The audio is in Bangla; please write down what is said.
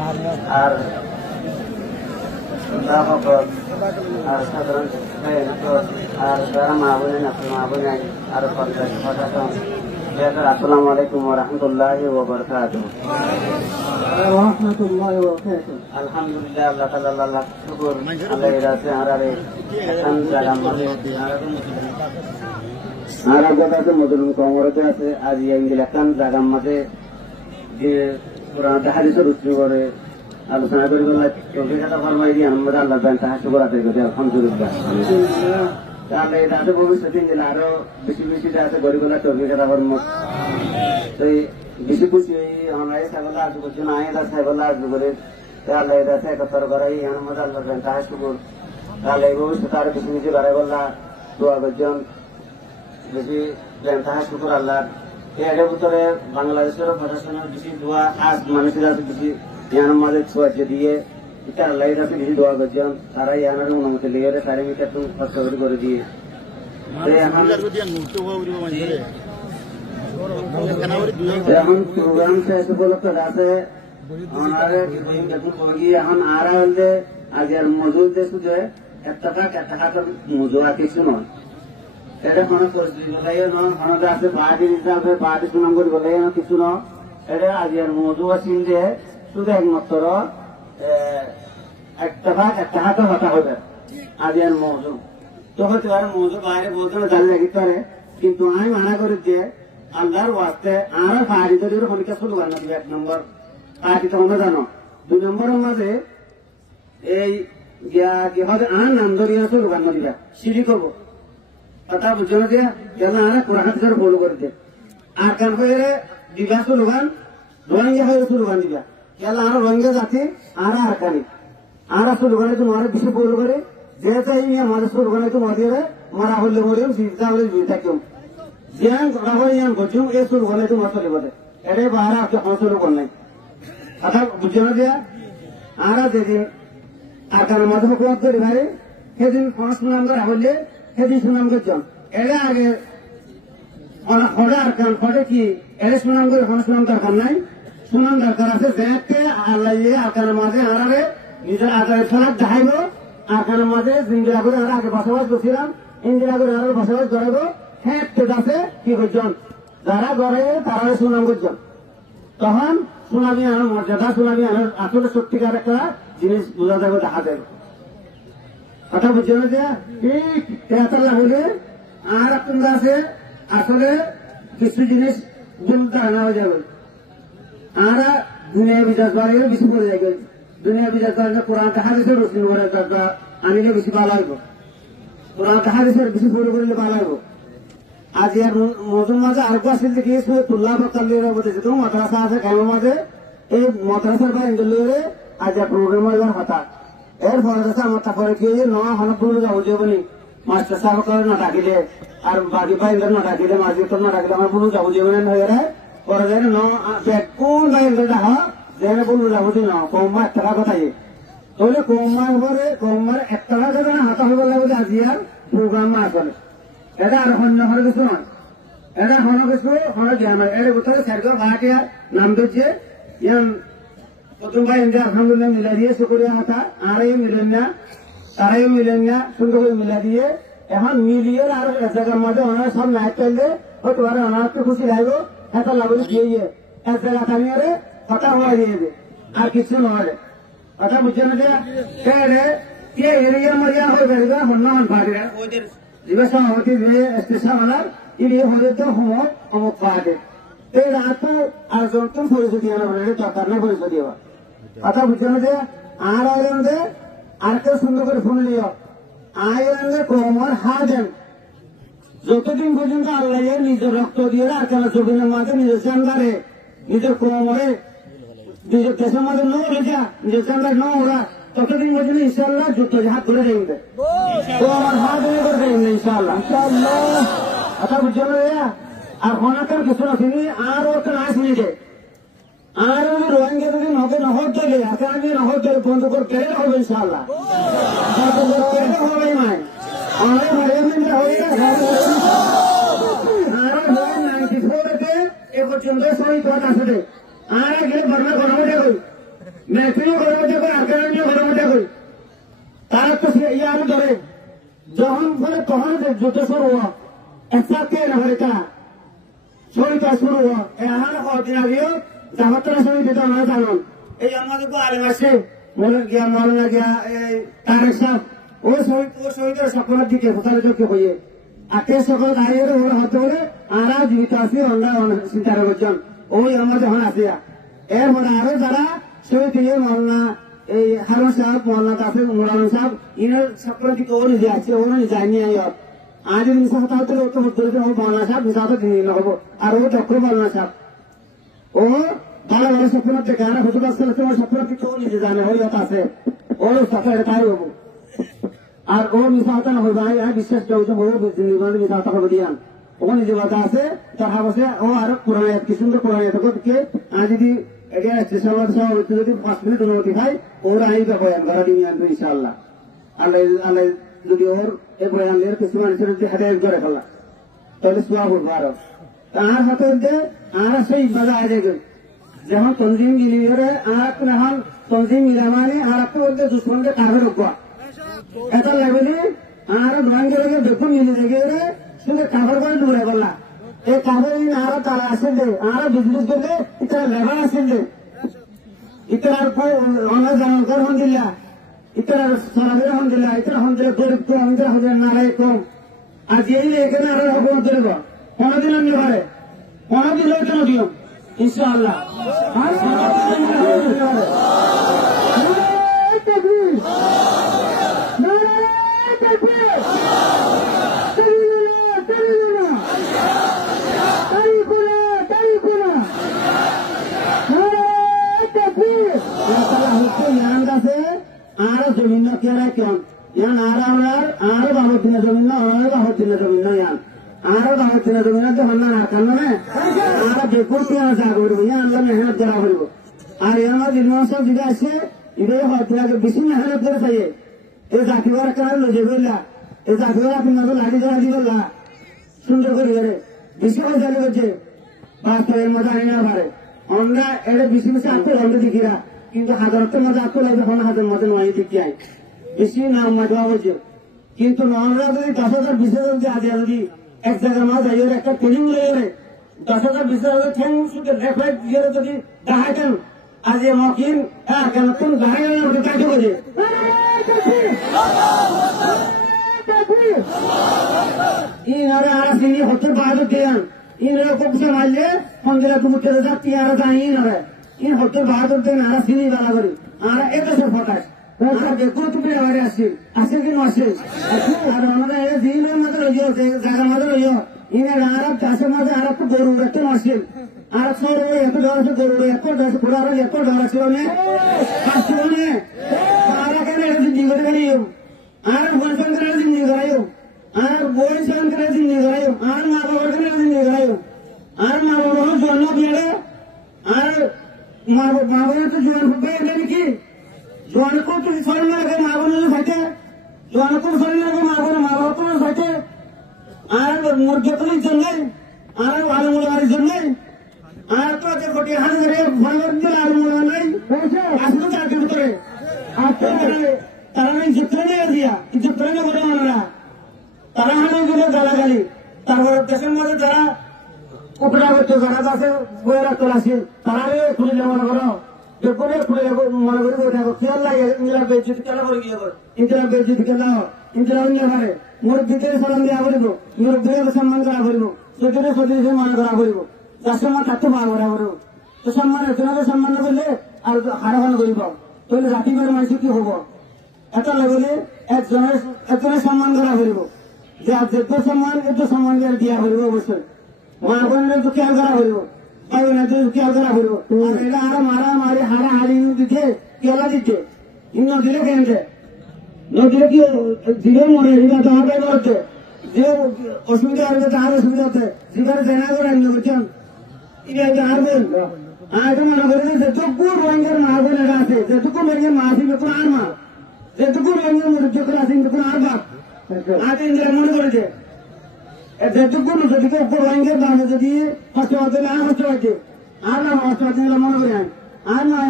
আর আর সাধারণ আর যারা মা বোনেন আপনার মা বোনেন আরো আসসালামু আলাইকুম ওয়া রাহমাতুল্লাহি ওয়া বারাকাতুহু। আলহামদুলিল্লাহ আল্লাহ তাআলা লাখ শুকর আল্লাহ রাতে আরারে এখন জায়গা মধ্যে আর জায়গাতে মদরুম কমরতে আছে আজ এই এলাকান জায়গা মধ্যে যে পুরান হাদিসের উত্তর করে আলোচনা করি বলা চলবে কথা ফরমাই দিয়ে আমরা আল্লাহ তাআলা শুকর আদায় করি আলহামদুলিল্লাহ। তাহলে তাদের ভবিষ্যতে দিলে আরো বেশি বেশি আছে গরিবলা চলবে কথা ফরম তো বেশি খুশি আমরা ছাগলা আজ করছি না এটা ছাগলা আজ করে তাহলে এটা একত্র করাই আমাদের আল্লাহ তাআলা শুকর তাহলে ভবিষ্যতে আরো বেশি বেশি বাড়াই বললা দোয়া করছেন বেশি তাহা শুকর আল্লাহ এর ভিতরে বাংলাদেশের প্রশাসনের বেশি দোয়া আজ মানুষের আছে বেশি ইয়ার মাঝে ছোঁয়াচে দিয়ে এটা আল্লাহ কাছে বেশি দোয়া করছেন তারা ইয়ানের অনুমতি লিয়ে সারি মিটার তুমি খরচ করে দিয়ে এখন প্রোগ্রাম শেষ উপলক্ষে আছে এখন আর হলে আজ আর মজুর দেশ এক টাকা মজুর আর কিছু নয় এটা কোনো পরিস্থিতি বলাই নয় কোনো আছে পার্টি হিসাবে পার্টি সুনাম করি বলাই কিছু নয় এটা আজ আর মজু আছিল যে শুধু একমাত্র এক টাকা তো হতা হবে আজ আর মজু তো হয়তো আর মজু বাইরে বলতে না জানি রাখতে পারে কিন্তু আমি মানা করি যে আল্লাহর ওয়াস্তে আর পার্টি তৈরি হলিকা শুরু করেন দিবে এক নম্বর পার্টি তো আমরা জানো 2 নম্বরের মাঝে এই কি হবে আর নাম ধরিয়া শুরু করেন দিবা সিঁড়ি করবো কথা বুঝছো না যে কেন আর কোরআন হাদিসের ফলো করে দে আর কেন হয়ে দিবা স্লোগান রোহিঙ্গা হয়ে স্লোগান দিবা কেন আর রোহিঙ্গা জাতি আর আর কানি আর স্লোগানে তোমার বেশি ফলো করে যেহেতু এই আমাদের স্লোগানে তোমার দিয়ে মারা হলে মরিম জীবিতা হলে জীবিতা কেউ জ্ঞান করা হয় ইয়ান গজুম এই স্লোগানে তোমার চলে বলে এটাই বাহারা আপনি কোনো স্লোগান নাই কথা বুঝছো না দিয়া আর যেদিন আর কারণ মাঝে হুকুমত করি ভাই সেদিন কোনো সুনাম করা হলে সেদিন সুনাম করছেন এরা আগে হরে আর কান হরে কি এর সুনাম করে কোনো সুনাম দরকার নাই সুনাম দরকার আছে যেতে আল্লাহ আর কানের মাঝে আরারে নিজের আচারের ফেলার দেখাইব আর কানের মাঝে ইন্দিরা করে আমরা আগে বসবাস করছিলাম ইন্দিরা করে আরো বসবাস করাইব হ্যাঁ আছে কি করছেন যারা গড়ে তারা সুনাম করছেন তখন সুনামি আনার মর্যাদা সুনামি আনার আসলে সত্যিকার একটা জিনিস বোঝা যাবে দেখা যাবে কথা বুঝছে না যে তেহাত্তর হলে আর আপনার আছে আসলে কিছু জিনিস বলতে আনা হয়ে যাবে আর দুনিয়া বিচার করে বেশি পড়ে যাবে দুনিয়া বিচার করে কোরআন হাদিসের রসুন করে আনিলে বেশি ভালো লাগবে কোরআন হাদিসের বেশি ফলো করলে ভালো লাগবে আজ এর মজুর মাঝে আর আসছিল কি তুল্লাহ বকালের মধ্যে যেহেতু মাদ্রাসা আছে গ্রামের মাঝে এই মাদ্রাসার বা ইন্দ্রিয়ে আজ প্রোগ্রামের হঠাৎ এর ফলে আমার তারপরে কি হনপুর যাবো যাবনি মাস্টার সাহেব করে না ডাকিলে আর বাকি বাইন্দার না ডাকিলে মাঝে তো না ডাকিলে আমার পুরো যাবো যাবনি হয়ে যায় পরে যায় কোন বাইন্দার ডাকা যেখানে বলবো যাবো না কম্মা 1 টাকা কথাই তাহলে কম্মার পরে কম্মার 1 টাকা যদি না হাতা হইবার লাগে আজি আর প্রোগ্রাম আসলে এটা আর অন্য হলে কিছু নয় এটা হন কিছু হলে জ্ঞান এর ভিতরে সার্কেল ভাড়াটিয়া নাম দিচ্ছে ইয়ান প্রথম ভাই ইন্ডিয়া আলহামদুলিল্লাহ মিলা দিয়ে শুক্রিয়া হাতা আরাই মিলেন না তারাই মিলেন না সুন্দর করে মিলা দিয়ে এখন মিলিয়ে আর এক জায়গার মধ্যে ওনারা সব নাইট চাইলে হতে পারে ওনার খুশি লাগবে এত লাগবে দিয়ে এক জায়গা থামিয়ে কথা হওয়া দিয়ে আর কিছু নয় কথা বুঝছে না যে কে এরিয়া মরিয়া হয়ে গেছে হন্য হন পার্টিরা ওদের জীবন সভাপতি স্টেশন আনার ইনি হলে তো অমুক পার্টি এই রাত আর যন্ত্র পরিচয় দিয়ে দরকার নেই পরিচয় দেওয়া কথা বুঝছে না যে আর আইলেন্ডে আর কেউ সুন্দর করে ফোন নিও আইলেন্ডে কমর হার দেন যতদিন পর্যন্ত আল্লাহ নিজের রক্ত দিয়ে আর কেন জমিনের মাঝে নিজের চান্দারে নিজের কোমরে নিজের দেশের মধ্যে নো রেখা নিজের চান্দার নো ওরা ততদিন পর্যন্ত ইনশাল্লাহ যুদ্ধ হাত ধরে দেবে আমার হাত ধরে করে দেবেন ইনশাল্লাহ কথা বুঝছো না আর হনাকার কিছু রাখিনি আর ওকে না শুনেছে আর যদি রোহিঙ্গা যদি নগে নহর দিলে আজকে আমি নহর দিলে বন্ধ করে কেড়ে হবে ইনশাল্লাহ কেড়ে হবে মায় অনেক আর 94 এ পর্যন্ত শহীদ হওয়া আসলে আর গেলে বর্মা গণমে মেহফিলও ঘরের মধ্যে করে আর্কানিও ঘরের মধ্যে করি তারা তো ইয়ে আরো ধরে যখন ফলে তখন যত শুরু হওয়া একসাথে না হলে তারা শরীরটা শুরু হওয়া এখন কদিন আগেও জামাতরা শরীর দিতে আমরা জানান এই আমাদের আলেম আছে মৌলানা গিয়া তারেক সাহেব ও শহীদের সকলের দিকে প্রচারিত হইয়ে আগে সকল দাঁড়িয়ে ওরা হতে বলে আরা জীবিত আছি আমরা চিন্তা করছেন ওই আমার যখন আসিয়া এর মধ্যে আরো যারা শহীদ দিয়ে মৌলানা এই হারুন সাহেব মৌলানা তাফিক মোরান সাহেব ইনার সকলের দিকে ও নিজে আছে ওরা নিজে নিয়ে আজ মিশা কথা হতে ও তো হতে মৌলানা সাহেব মিশা হতে দিন হবো আর ও চক্র মৌলানা সাহেব ও ভালো ভালো স্বপ্ন দেখে আমরা হতে পারছি তোমার স্বপ্ন দিকে ও নিজে জানে ওই কথা আছে ওর সাথে তাই হবো আর ও মিশা হতে না হইবা বিশ্বাস করছে ও মিশা হতে হবে দিয়ান ও নিজে কথা আছে তার হাবসে ও আরো পুরানো কি সুন্দর পুরানো থেকে আজ যদি এটা স্টেশন যদি 5 মিনিট অনুমতি খাই ওর আইবা বয়ান করা দিন আনবো ইনশাআল্লাহ আল্লাহ আল্লাহ যদি ওর এই বয়ানের কিছু মানুষের যদি হেদায়ত করে ফেলা তাহলে সোয়া বলবো আরো তার হাতে আর সেই বাজা আয় দেখবে যেমন তঞ্জিম মিলিয়ে আর এখন তঞ্জিম মিলা মানে আর একটু বলতে দুশ্মনকে কারো রোগা এটা লাগবে আর ভাঙ্গে রেখে দেখুন মিলে দেখে শুধু কাপড় করে দূরে বললা এই কাপড় আর তারা আসেন দে আর বিজনেস করলে এটা লেবার আসেন দে ইতার অনেক জানকার হন দিল্লা ইতার সরাবের হন দিল্লা ইতার হন দিলে গরিব কম ইতার হন দিলে নারায় কম আজ এই এখানে আরো অবনত দেব কোনদিন আমি পারে কোনদিন লইতে নদিও ইনশাআল্লাহ আর জমিন কেরা কেন ইয়ান আর বাবর দিনে জমিন বাবর দিনে জমিন ইয়ান আর বাবর দিনে জমিন হন্না না কারণে আর বেকুর কেন যা করবো ইয়ান আল্লাহ মেহনত করা করবো আর আমার দিনমান সব দিকে আসছে ইদের হয়তো বেশি মেহনত করে চাইয়ে এই জাতিবার কারণ লজে বললা এই জাতিবার আপনি নজর লাগি রাজি করলা সুন্দর করে গেলে বেশি পয়সা লেগেছে বাস্তবের মধ্যে আনি না পারে আমরা এটা বেশি বেশি আত্ম বন্ধ দেখিরা কিন্তু হাজারতের মধ্যে আত্ম লাগবে কোনো হাজার মধ্যে নয় ঠিক যায় বেশি নাম মাঝা বলছে কিন্তু নরা যদি 10,000 20,000 আজ যদি এক জায়গার মাঝে যাই একটা ট্রেনিং লেগে 10,000 20,000 ঠ্যাং সুখে রেফাইট দিয়ে যদি দেখাইতেন আজ এ মকিন হ্যাঁ কেন কোন গাড়ি কাজে বোঝে ইনারে আর তিনি হতে বাহাদুর দিয়ান ইনারে কবসে মারলে মন্দিরে কুমুতে যাচ্ছি আর যাই ইনারে ইন হতে বাহাদুর দিন আর চিনি বালা করি আর এদেশে ফটাস আর দেখো তুমি এবারে আসে কি নসে আর আমাদের দিনের মধ্যে রইও জায়গার মধ্যে রইও ইনারে আর চাষের মধ্যে আর একটু গরু রাখতে নসে আর সর এত ডর আছে গরু এত ডর পুরার এত ডর আছে মানে আর কেন জিন্দি করে গেলিও আর বলছেন করে জিন্দি করাইও আর বলছেন করে জিন্দি করাইও আর মা বাবার করে জিন্দি করাইও আর মা বাবার জন্ম দিয়ে আর মা বাবার তো জোয়ান হবে এটা নাকি জোয়ান কো তো শরীর লাগে মা বোনের থাকে জোয়ান কো শরীর লাগে মা বাবার থাকে আর মুরগি তো জন্য আর আলমুলার জন্য আর তো যে কোটি হাজারে ভরবর দিল আলমুলা নাই আসলে চাকরি করে তারা চিত্রনে দিয়া চিত্রনে বলে মানরা তারা হানে গেলে গালাগালি তারপর দেশের মধ্যে যারা উপরা করছে যারা আছে বইয়েরা তোলাছে তারা খুলে যাওয়া মনে করো যে করে খুলে যাবো মনে করি বই থাকো খেয়াল লাগে ইন্দিরা বেজিত কেন করে গিয়ে ইন্দিরা বেজিত কেন ইন্দিরা অন্য পারে মোর ভিতরে সালাম দেওয়া করিব মোর ভিতরে সম্মান করা করিব সেখানে সদস্য মনে করা করিব যার সম্মান থাকতে পাওয়া করা করিব তো সম্মান এতনাকে সম্মান না করলে আর হারাহান করিব তাহলে জাতিগত মানুষ কি হব এটা লাগলে একজনের সম্মান করা করিব যে যেত সম্মান এত সম্মান দিয়া করিব অবশ্যই মা বোনের তো খেয়াল করা করিব ভাই বোনের খেয়াল করা করিব এটা আরো মারামারি হারাহারি দিতে কেলা দিতে নদীরে কেনতে নদীরে কি দিলে মনে এটা তোমার পাইব হচ্ছে যে অসুবিধা হবে তার অসুবিধা হচ্ছে যেখানে জেনা করে আনলে বুঝছেন এটা আর বল আর মনে করে যেটুকু রোহিঙ্গার মা বোনেরা আছে যেটুকু রোহিঙ্গার মা আছে বেকুন আর মা যেটুকু রোহিঙ্গার মরুদ্যোগ আছে বেকুন আর বাপ আর ইন্দিরা মনে করেছে যেটুকু যদি রোহিঙ্গার দামে যদি হস্ত না হস্ত আর না হস্ত মনে করে আর না